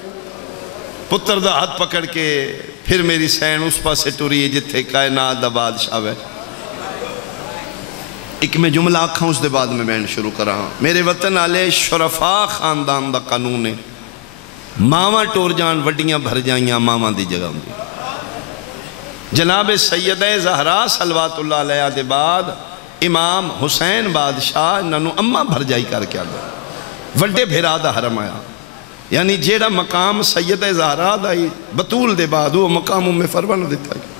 پتر دا ہاتھ پکڑ کے پھر میری سین اس پاسے ٹوری ہے جتھے کائنات دا بادشاہ ہے. ایک میں جملہ آکھاں اس دے بعد میں بیان شروع کراں. میرے وطن آلے شرفا خاندان دا قانون ہے، ماما ٹور جان وڈیاں بھر جائیاں ماما دی جگہ ہوں. جناب سیدہ زہرا صلوات اللہ علیہ دے بعد امام حسین بادشاہ انہوں اممہ بھر جائی کر کے آگا وڈے بھیرا دا حرم آیا. یعنی جیڑا مقام سیدہ زہرا دا ہی بطول دے بعد وہ مقام میں فرمان دیتا ہے.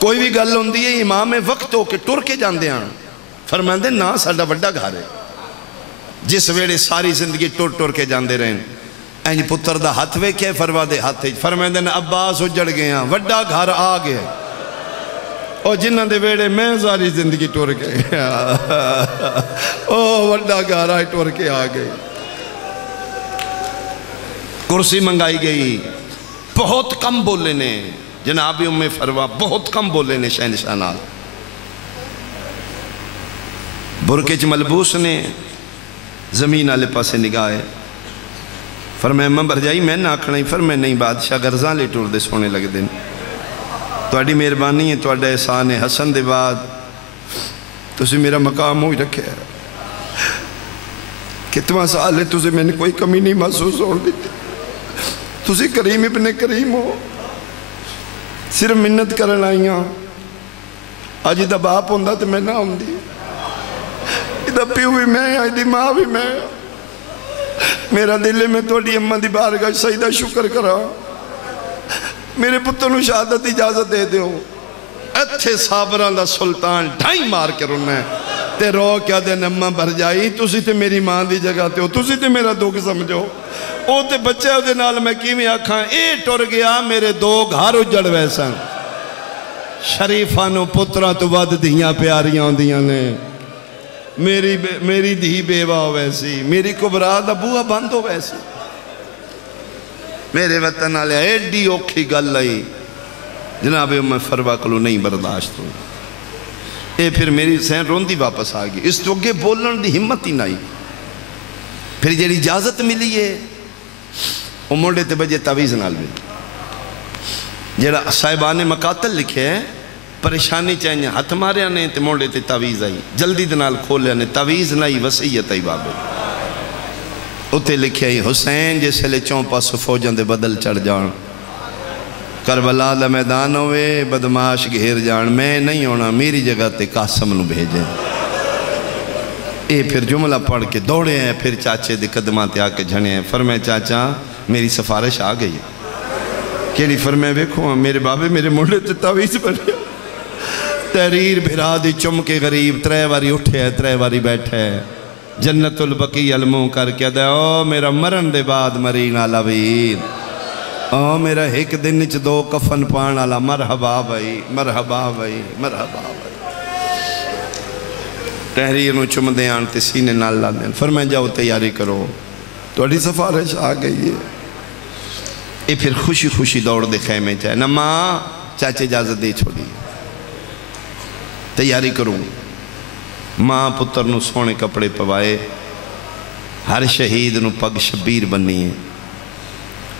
کوئی بھی گل ہوندی ہے امام وقت ہو کے ٹر کے جاندے ہیں فرمان دے نا ساڑھا وڈا گھر ہے. جس ویڑے ساری زندگی ٹر کے جاندے رہن اینج پتر دا ہاتھ وے کیا فرما دے ہاتھ فرمائیں دے عباس اجڑ گئے ہیں وڈا گھر آ گئے اور جنہ دے ویڑے میں ساری زندگی ٹور گئے او وڈا گھر آئے ٹور کے آ گئے. کرسی منگائی گئی، بہت کم بولے نے جناب ام فروا، بہت کم بولے نے شہنشاہ نال. برکچ ملبوس نے زمین آلے پاسے نگاہے فرمائے میں بھر جائی میں نہ آکھنا ہی فرمائے نہیں بادشاہ گرزاں لے ٹور دے سونے لگ دیں. توڑی مہربانی ہے توڑا احسان حسن دے بعد تُسی میرا مقام ہوئی رکھے ہے. کتنا سال ہے تُسی میں نے کوئی کمی نہیں محسوس ہو دیتی. تُسی کریم ابن کریم ہو، صرف منت کرن آئیاں. آج دا باپ ہوندہ تو میں نہ ہوندی، دا پیو بھی میں آئی دی ماں بھی میں. میرا دلے میں توڑی اممہ دی بارگاہ سجدہ شکر کرا. میرے پتر نو شہادت اجازت دے دے ہو. اتھے صابران دا سلطان ڈھائی مار کے رہنا ہے تے رو کیا دے نمہ بھر جائی تُسی تے میری ماں دی جگہ تے ہو، تُسی تے میرا دکھ سمجھو. او تے بچے ہو دے نال میں کیویں آکھاں اے ٹر گیا میرے دو گھر اجڑ ویسا. شریفانو پترہ تو ود دیاں پیاریاں ہوندیاں نے. میری دھی بیوہ ہو ویسی، میری کبرا دا بوہ بند ہو ویسی. میرے وطن آلے ایڈی اوکھی گل لئی جناب ام فروا کلو نہیں برداشت ہو. اے پھر میری سین روندی واپس آگئی. اس تو اگے بولن دی ہمت ہی نہیں. پھر جیڑی اجازت ملی ہے وہ موڑے تے بجے تعویز نال ملی. جیڑا صاحبان مقاتل لکھے ہیں پریشانی چاہیے ہاتھ مارے نے تے موڑے تے تعویز آئی جلدی دنال کھولے نے تعویز نہیں وسیعت آئی بابے. اتے لکھے آئی حسین جیسے لے چون پاس فوجاں دے بدل چڑھ جان کربلا دا میدان ہوئے بدماش گھیر جان میں نہیں ہونا میری جگہ تے قاسم نو بھیجیں. اے پھر جملہ پڑھ کے دوڑے ہیں پھر چاچے دے قدمات آ کے جھنے ہیں. فرمائے چاچا میری سفارش آ گئی. کیڑی فرمائے ویکھو میرے بابے میرے موڑے تے تعویز بنے تحریر بھرا دی چم کے غریب 3 واری اٹھے ہے 3 واری بیٹھے ہے جنت البقیع الموں کر کے دے او میرا مرن دے بعد مرین آلا وید او میرا ایک دن چ 2 کفن پان آلا مرحبا بھائی مرحبا بھائی مرحبا بھائی تحریر نو چم دے آنتے سینے نال لا دیں فرمائیں جاؤ تیاری کرو تو اڈی سفارش آ گئی ہے یہ پھر خوشی خوشی دوڑ دے خیمے چاہے نہ ماں چاچے اجازت دے چھوڑی تیاری کروں ماں پتر نو سونے کپڑے پوائے ہر شہید نو پگ شبیر بنی ہے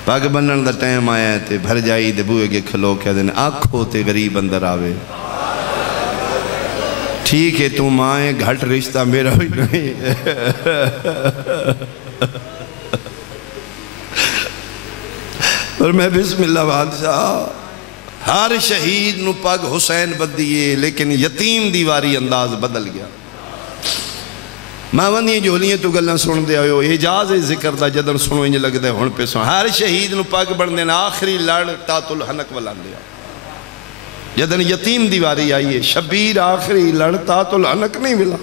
پگ بنن دا ٹائم آیا ہے تے بھر جائی دے بوئے کے کھلو کیا دینے آنکھوں تے غریب اندر آوے ٹھیک ہے تو ماں ہے گھٹ رشتہ میرا بھی نہیں اور میں بسم اللہ بادشاہ ہر شہید نو پگ حسین بدیے لیکن یتیم دیواری انداز بدل گیا ماں جولیاں تو گلنا سن دے آئے ہو اجاز ذکر دا جدن سنو انج لگ دے ہون پہ سن ہر شہید نو پگ بڑھ دینا آخری لڑ تات الحنک والان دیا جدن یتیم دیواری آئیے شبیر آخری لڑ تات الحنک نہیں ملا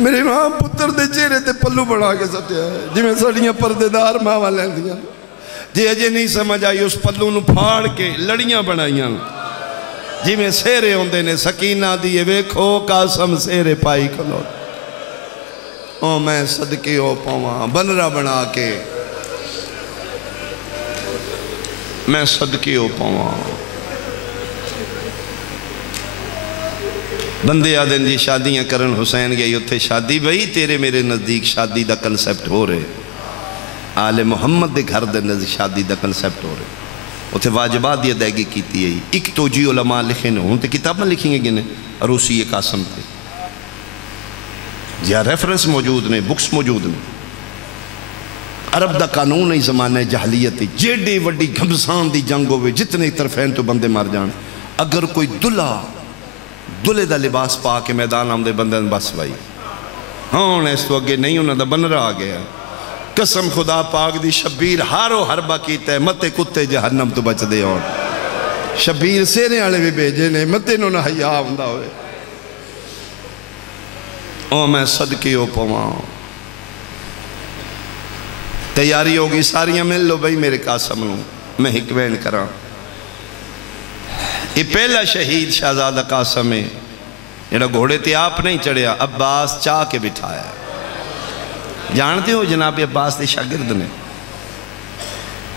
میرے ماں پتر دے چہرے تے پلو بڑھا کے سٹیا ہے جی میں سڑیاں پردے دار ماں والے دیا جی اجے نہیں سمجھ آئی اس پلو نو پھاڑ کے لڑیاں بڑھائیاں جی میں سیرے ہوندے نے سکینہ دیئے ویکھو قاسم سیرے پائی کھلو او میں صدقے ہو پاواں بنرہ بنا کے میں صدقے ہو پاواں بندے آدھیں جی شادیاں کرن حسین گئی اتھے شادی بھئی تیرے میرے نزدیک شادی دا کنسپٹ ہو رہے آل محمد دے گھر دے نزدیک شادی دا کنسپٹ ہو رہے اتھے واجبات دی ادائیگی کیتی ہے ایک توجیہ علماء لکھے نے ہوں تے کتابیں لکھیں گے گنے عروسی قاسم تے جہاں ریفرنس موجود نے بکس موجود نے عرب دا قانون ہی زمانہ جہلیت جیڑی وڈی گھمسان دی جنگ ہوئے جتنے طرفین تو بندے مار جان اگر کوئی دلے دا لباس پا کے میدان آمدے بندے بس بھائی ہاں اس تو اگے نہیں انہوں دا بنرہ آ گیا قسم خدا پاک دی شبیر ہارو حربہ کیتا ہے متے کتے جہنم تو بچ دے اور شبیر سینے آلے بھی بیجے نے متے انہوں نے حیاء آمدہ ہوئے او میں صدقی ہو پواں تیاری ہوگی ساریاں مل لو بھئی میرے قاسم لوں میں حکوین کراں یہ پہلا شہید شہزادہ قاسم ہے جڑا گھوڑے تے آپ نہیں چڑھیا عباس چاہ کے بٹھایا جانتے ہو جناب عباس دے شاگرد نے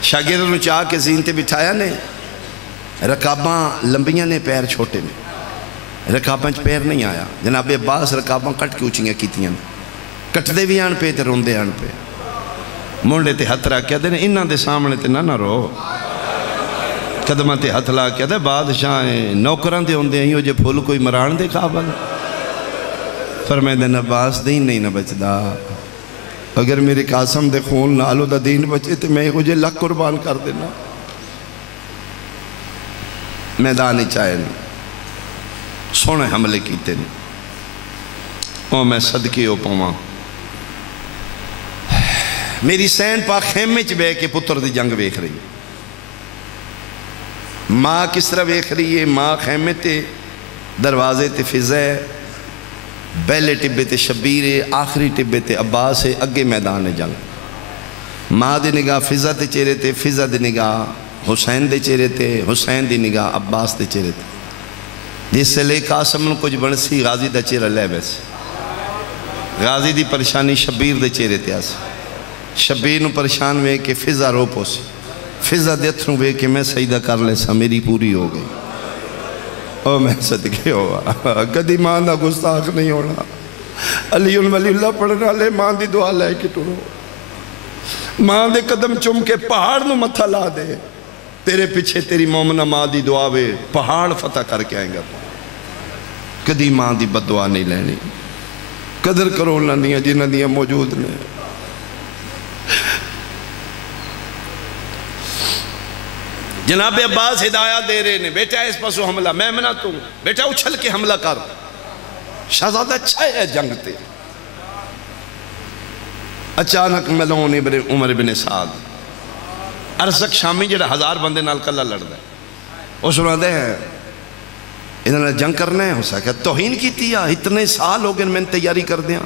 شاگرد نے چاہ کے زین تے بٹھایا نے رکاباں لمبیاں نے پیر چھوٹے نے رکاباں چ پیر نہیں آیا جناب عباس رکاباں کٹ کے اچھیاں کیتیاں کٹ دے بھی آن پہ تے روندے آن پہ مونڈے تے ہتھ رکھ کیا دے انہاں دے سامنے تے نہ رو قدمہ تے ہتھ لا کیا دے بادشاہیں نوکران دے ہوندے ہیں جو پھول کوئی مران دے قابل فرمائے دے عباس دین نہیں نہ بچدا اگر میرے قاسم دے خون نالو دا دین بچے تے میں مجھے لکھ قربان کر دینا میدانی چاہے نہیں سونے حملے کیتے نہیں او میں صدقے ہو پاواں میری سین پاک خیمے چ بے کے پتر دی جنگ ویکھ رہی ماں کس طرح ویکھ رہی ہے ماں خیمے تے دروازے تے فضے پہلے ٹبے تے شبیر آخری ٹبے تے عباس اگے میدان جنگ ماں دی نگاہ فضا تے چہرے تے فضا دی نگاہ حسین دے چہرے تے حسین دی نگاہ عباس دے چہرے تے جس سے لے قاسم نو کچھ بنسی غازی دا چہرہ لے بیسے غازی دی پریشانی شبیر دے چہرے تے آسے شبیر نو پریشان ہوئے کہ فضا رو پوسی فضا دیت نو ہوئے کہ میں سجدہ کر لے سا میری پوری ہو گئی او میں صدقے ہوا کدی ماں دا گستاخ نہیں ہونا علی ولی اللہ پڑھنا لے ماں دی دعا لے کے ٹورو ماں دے قدم چم کے پہاڑ نو متھا لا دے تیرے پیچھے تیری مومنہ ماں دی دعا وے پہاڑ فتح کر کے آئیں گا کدی ماں دی بد دعا نہیں لینی قدر کرو نہ دیا جنہ دیا موجود نے جناب عباس ہدایہ دے رہے نے بیٹا اس پاسو حملہ میں منع تو بیٹا اچھل کے حملہ کر شہزادہ اچھا ہے جنگ تے اچانک ملون عمر بن سعد ارزق شامی جڑا 1000 بندے نال کلا لڑ دے وہ سنا دے ہیں انہوں نے جنگ کرنا ہے. حسین کہ توہین کی تھی اتنے سال ہو گئے میں تیاری کر دیا.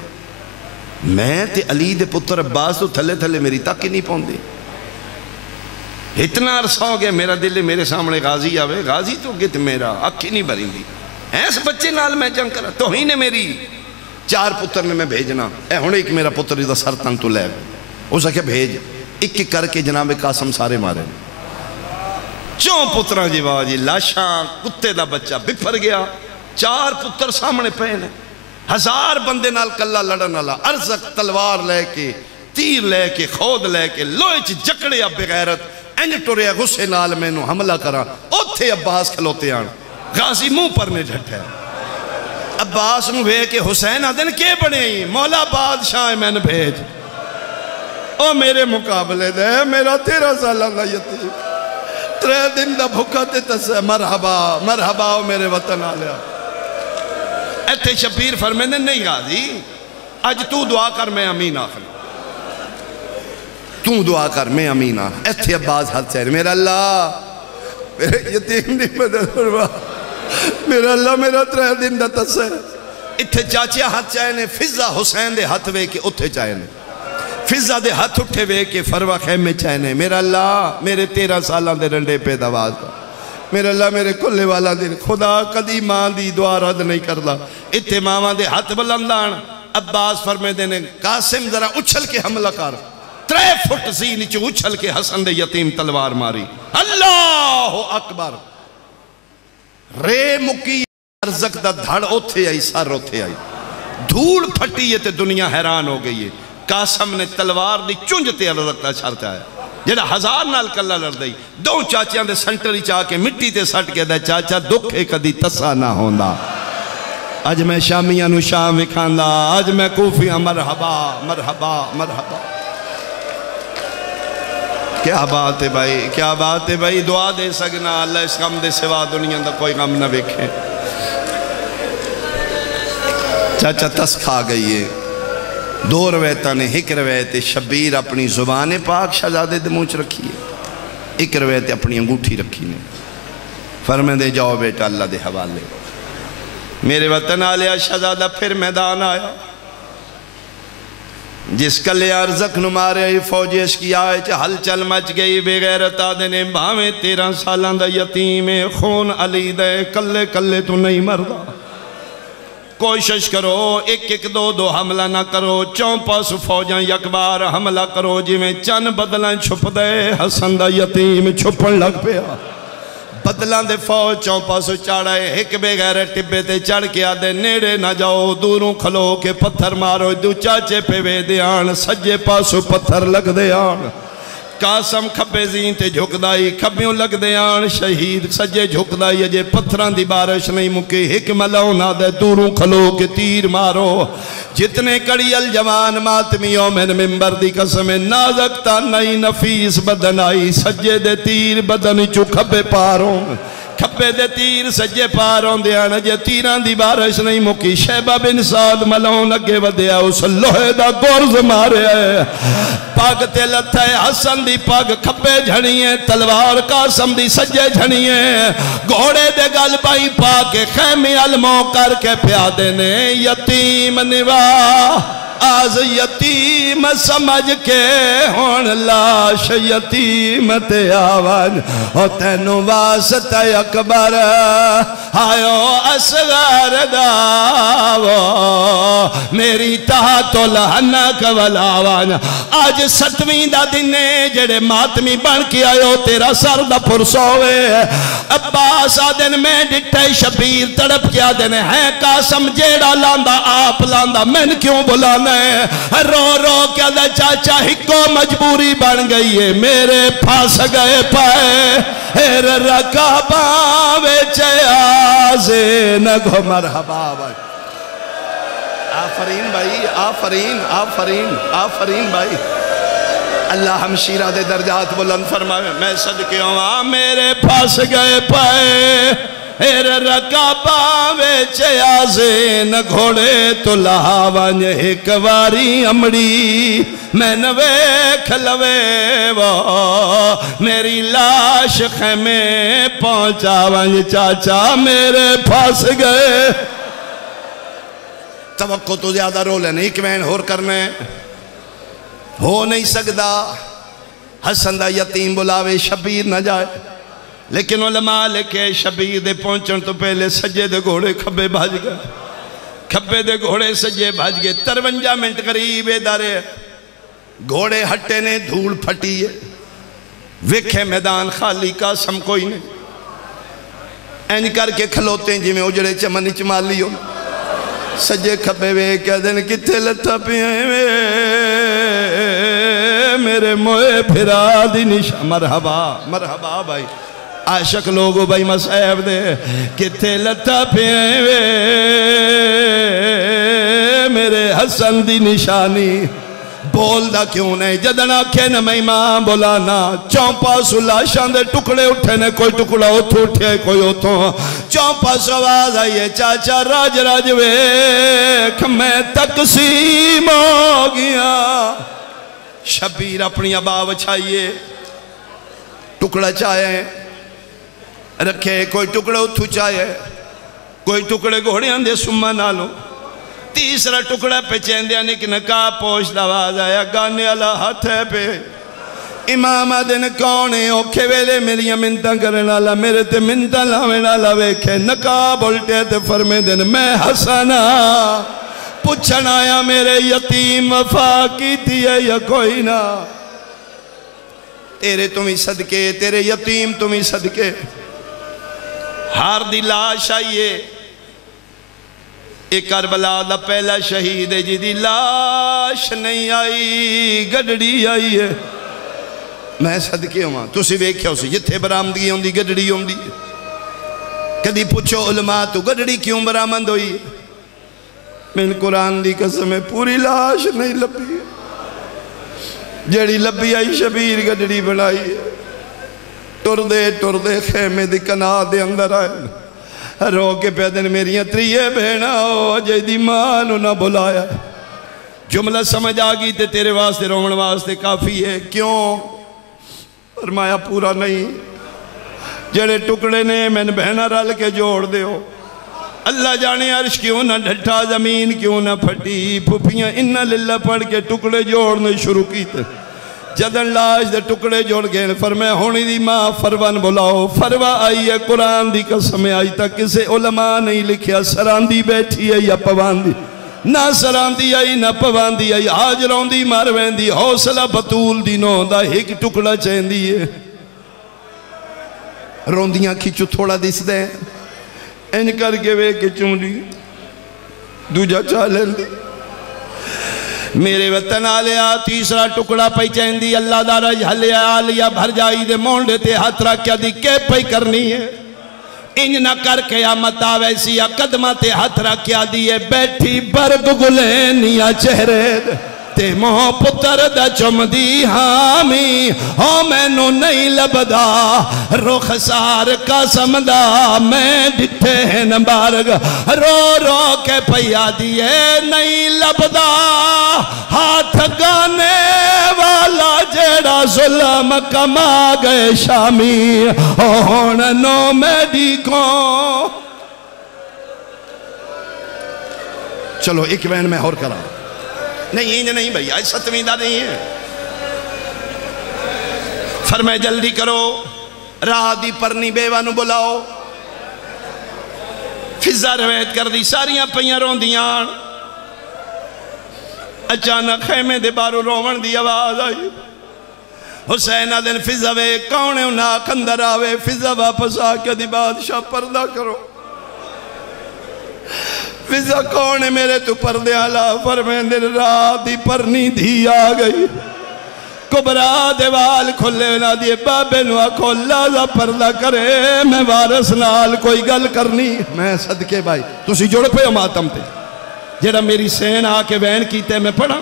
میں تے علی دے پتر عباس تو تھلے تھلے میری تک ہی نہیں پہنچے. اتنا عرصہ ہو گیا میرا دل میرے سامنے غازی آوے, غازی تو گت میرا اکھی نہیں بھری دی. ایس بچے نال میں جنگ کرا توہین ہے میری. 4 پتر نے میں بھیجنا اے ہن ایک میرا پتر دا سر تن تو لے گئے. اس نے کہا بھیج. ایک ایک کر کے جناب قاسم سارے مارے. 4 پترہ جی واہ جی لاشاں کتے دا بچہ بپھر گیا. 4 پتر سامنے پہ نے. 1000 بندے نال کلا لڑن والا ارزق تلوار لے کے تیر لے کے خود لے کے لوہے چ جکڑے اب بغیرت انج ٹریا غصے نال مینوں حملہ کرا. اوتھے عباس کھلوتے آن. غازی منہ پر نے ڈھٹھا. عباس نو وے کے حسین آدن کے بنے ہی مولا بادشاہ میں نے بھیج. او میرے مقابلے دے میرا 13 سالہ دا یتیم 3 دن دا بھکا تے تسے مرحبا مرحبا او میرے وطن آلیا. ایتھے شبیر فرمیندے نہیں غازی اج تو دعا کر میں امین آخر. تو دعا کر میں امین آخر. ایتھے عباس ہاتھ چاہے میرا اللہ میرے یتیم نہیں بدل فرما. میرا اللہ میرا 3 دن دا تسے. ایتھے چاچیا ہاتھ چاہے نے فضا حسین دے ہاتھ وے کے اتھے چاہے نے. فضا دے ہاتھ اٹھے وے کے فروا خیمے چاہے نے. میرا اللہ میرے 13 سالہ دے رنڈے پیداواز دا. میرا اللہ میرے کلے والا دن خدا کدی ماں دی دعا رد نہیں کردا. اتھے ماما دے ہاتھ بلندان. عباس فرمے دینے قاسم ذرا اچھل کے حملہ کر. 3 فٹ زین چو اچھل کے حسن دے یتیم تلوار ماری. اللہ اکبر. رے مکی ارزق دا دھڑ اوتھے آئی سر اوتھے آئی. دھوڑ پھٹی ہے تے دنیا حیران ہو گئی ہے. قاسم نے تلوار دی چونجتے ارزق دا چھرتا ہے جڑا 1000 نال کلا لڑ دئی. 2 چاچیاں دے سنٹری چاہ کے مٹی تے سٹ کے دے چاچا دکھے کدی تسا نہ ہوندا. اج میں شامیاں نو شام وکھاندا اج میں کوفیاں مرحبا مرحبا مرحبا. کیا بات ہے بھائی کیا بات ہے بھائی. دعا دے سکنا اللہ اس غم دے سوا دنیا دا کوئی غم نہ ویکھے. چاچا تس کھا گئی ہے. 2 روایتاں نے. ایک روایت شبیر اپنی زبان پاک شہزادے دے منہ رکھی ہے. ایک روایت اپنی انگوٹھی رکھی نے. فرمائے جاؤ بیٹا اللہ دے حوالے. میرے وطن آلیا شہزادہ پھر میدان آیا. جس کلے ارزق نمارے فوجی عشقی آئے چا ہل چل مچ گئی. بغیرت آدھنے بھاویں 13 سالان دا یتیم خون علی دے کلے کلے تو نہیں مردہ. کوشش کرو 1-1 2 حملہ نہ کرو. 4 پاس فوجاں یک بار حملہ کرو. جی میں چند بدلیں چھپ دے حسن دا یتیم چھپن لگ پیا. بدلان دے فوج 4 پاسو چاڑھائے. ایک بغیر ٹبے تے چڑھ کے آدھے نیڑے نہ جاؤ دوروں کھلو کے پتھر مارو. 2 چاچے پہ وے دیان سجے پاسو پتھر لگ دیان. قاسم کھبے زین تے جھک دائی کھبیوں لگ دیان. شہید سجے جھک دائی اجے پتھران دی بارش نہیں مکی. ایک ملو نہ دے دوروں کھلو کے تیر مارو. جتنے کڑی الجوان ماتمیوں میں ممبر دی قسم نازکتا نئی نفیس بدن آئی. سجے دے تیر بدن چو کھبے پاروں. کھبے دے تیر سجے پاروں دیانا جے تیران دی بارش نہیں مکی. شیبہ بن سعد ملون اگے ودیا اس لوہے دا گورز مارے ہے. پاگ تے لتھے حسن دی پاگ کھبے جھنیے. تلوار قاسم دی سجے جھنیے. گھوڑے دے گل بائی پاکے خیمی علموں کر کے پیادے نے. یتیم نواہ آز یتیم سمجھ کے ہون لاش یتیم تے آوان. او تینو واسطہ اکبر آئیو اصغر داو میری تحت لہنک ولاوان. آج 7ویں دا دنے جڑے ماتمی بن کے آئیو تیرا سر دا پرسوے. عباس آدن میں ڈٹھے شبیر تڑپ کیا دینے ہیں قاسم جیڑا لاندا آپ لاندا میں کیوں بلانا. رو رو کیا دا چاچا ہکو مجبوری بن گئی ہے. میرے پھاس گئے پائے ایر رکابہ ویچے آزے نگو مرحبا بھائی. آفرین بھائی آفرین آفرین آفرین بھائی. اللہ ہمشیرہ دے درجات بلند فرمائے. میں صدقے ہوں میرے پھاس گئے پائے ایر رکاباں ویچ آزین گھوڑے تو لہاوان ایک واری امڑی میں نویکھ لوے وہ میری لاش خیمے پہنچاوان چاچا میرے پاس گئے. توقع تو زیادہ رول ہے نہیں کہ میں ہور کرنے ہو نہیں سکتا. حسن دا یتیم بلاوے شبیر نہ جائے لیکن علماء لکھے شبیر دے پہنچن تو پہلے سجے دے گھوڑے کھبے بھاج گئے. کھبے دے گھوڑے سجے بھاج گئے. 53 منٹ قریب دارے گھوڑے ہٹے نے دھول پھٹی ہے. ویکھے میدان خالی کا سم کوئی نہیں. اینج کر کے کھلوتے ہیں جی میں اجڑے چمنی چمالی ہو. سجے کھبے وے کہہ دیں کتے لٹھا پہ آئے میرے موئے پھرا دی نشا. مرحبا مرحبا بھائی عاشق لوگو بھائی مسائب دے کتے لٹھا پہ آئے میرے حسن دی نشانی. بول دا کیوں نہیں جدنا کھین میں امام بولانا. چونپا سلاشان دے ٹکڑے اٹھے نے کوئی ٹکڑا اتھو اٹھے کوئی اتھو. چونپا سواز آئیے چاچا راج راج ویکھ میں تقسیم ہو گیا. شبیر اپنی عبا وچھائیے ٹکڑا چاہے رکھے کوئی ٹکڑا اتھو چاہے کوئی ٹکڑے گھوڑے اندے سمہ نالو. تیسرا ٹکڑا پہ چیندیا نک نکا پوش دواز آیا گانے اللہ ہاتھ ہے پہ. امام دن کونے اوکھے ویلے میری منتہ کرنا اللہ میرے تے منتہ لاوینا لویکھے نکا بولتے تے فرمے دن میں حسنا پچھنا آیا میرے یتیم وفا کی تیئے یا کوئی نہ. تیرے تمہیں صدقے تیرے یتیم تمہیں صدقے. ہار دی لاش آئیے ایک کربلا دا پہلا شہید ہے جی دی لاش نہیں آئی گڈڑی آئی ہے. میں صدقے ہوں تسی ویکھیا اسی جتھے برآمدگی ہوندی گڈڑی ہوندی. کدی پوچھو علماء تو گڈڑی کیوں برآمد ہوئی. من قرآن دی قسم ہے پوری لاش نہیں لبی. جڑی لبی آئی شبیر گڈڑی بنائی ہے. ٹر دے خیمے دی کنا دے اندر آئے رو کے پیدن میریاں تریے بہنا ہو اجے دی مانو نہ بلایا. جملہ سمجھ آگی تے تیرے واسطے رومن واسطے کافی ہے. کیوں فرمایا پورا نہیں. جڑے ٹکڑے نے میں نے بہنا رل کے جوڑ دے ہو. اللہ جانے عرش کیوں نہ ڈھٹا زمین کیوں نہ پھٹی. پھپیاں انہا للہ پڑھ کے ٹکڑے جوڑنے شروع کی تھے. جدن لاش دے ٹکڑے جوڑ گئے فرمایا ہونی دی ماں فروان بلاؤ. فروا آئی ہے قرآن دی قسم آئی تا کسے علماء نہیں لکھیا سراندی بیٹھی ہے یا پواندی. نہ سراندی آئی نہ پواندی آئی آج روندی مرویندی حوصلہ بطول دی نو دا ایک ٹکڑا چیندی ہے. روندیاں کھیچو تھوڑا دیس دیں این کر کے وے کے چونڈی دوجہ چالن دی. میرے وطن آلیا تیسرا ٹکڑا پہ چیندی اللہ دارا جھلیا آلیا بھر جائی دے مونڈے تے ہاتھ رکھیا دی کے پہ کرنی ہے. انج نہ کر کے آمد آویسی یا قدمہ تے ہاتھ رکھیا دیئے بیٹھی برگ گلینیا چہرے تے موہ پتر دا چم دی حامی ہو میں نو نہیں لبدا رخسار کا سمدہ میں ڈٹھے ہیں نبارگ رو رو کے پیا دیئے نہیں لبدا ہاتھ گانے والا جیڑا ظلم کما گئے شامی ہون نو میڈی کو. چلو ایک وین میں اور کرا نہیں نہیں بھئی آج ستویندہ نہیں ہے. فرمائے جلدی کرو راہ دی پرنی بیوانو بلاؤ. فضا رویت کر دی ساریاں پہیاں رون دیاں. اچانک خیمے دے بارو رومن دی آواز آئی. حسین دن فضا وے کونے انہا کندر آوے. فضا واپس آکے دی بادشاہ پردہ کرو. فضا کونے میرے تو پردے آلا فرمین دن رات دی پرنی دھی آگئی. کبرا دیوال کھلے نہ دیئے بابے نوا کھولا جا پردہ کرے میں وارس نال کوئی گل کرنی. میں صدقے بھائی تسی جوڑ پہ ماتم تے جیڑا میری سین آکے وین کیتے میں پڑھا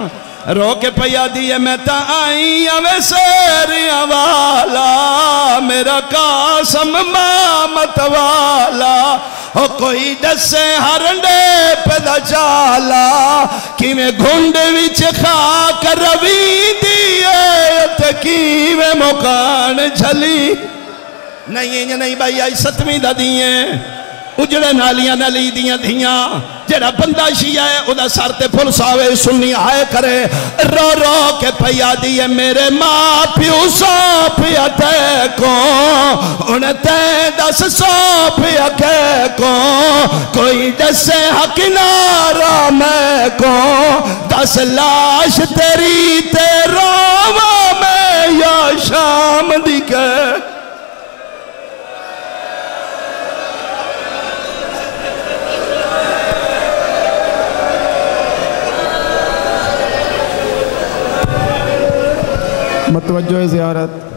رو کے پیا دیے میں تا آئی اوے سیریاں والا میرا قاسم مامت والا ہو کوئی دسے ہرنڈے پیدا چالا کی میں گھنڈ وچ خاک روی دیئے تکی میں مکان جھلی نہیں بھائی آئی 7ویں دا دیئے اجڑے نالیاں نالی دیاں دھیاں جڑا بندہ شیعہ ہے ادا سار تے پھل ساوے سنی آئے کرے رو رو کے پیا دیئے میرے ماں پیو سوپیا تے کو انہیں تے 10 سوپیا کے کو کوئی دسے حق نارا میں کو 10 لاش تیری تے روہ میں یا شام دی کے متوجہ زیارت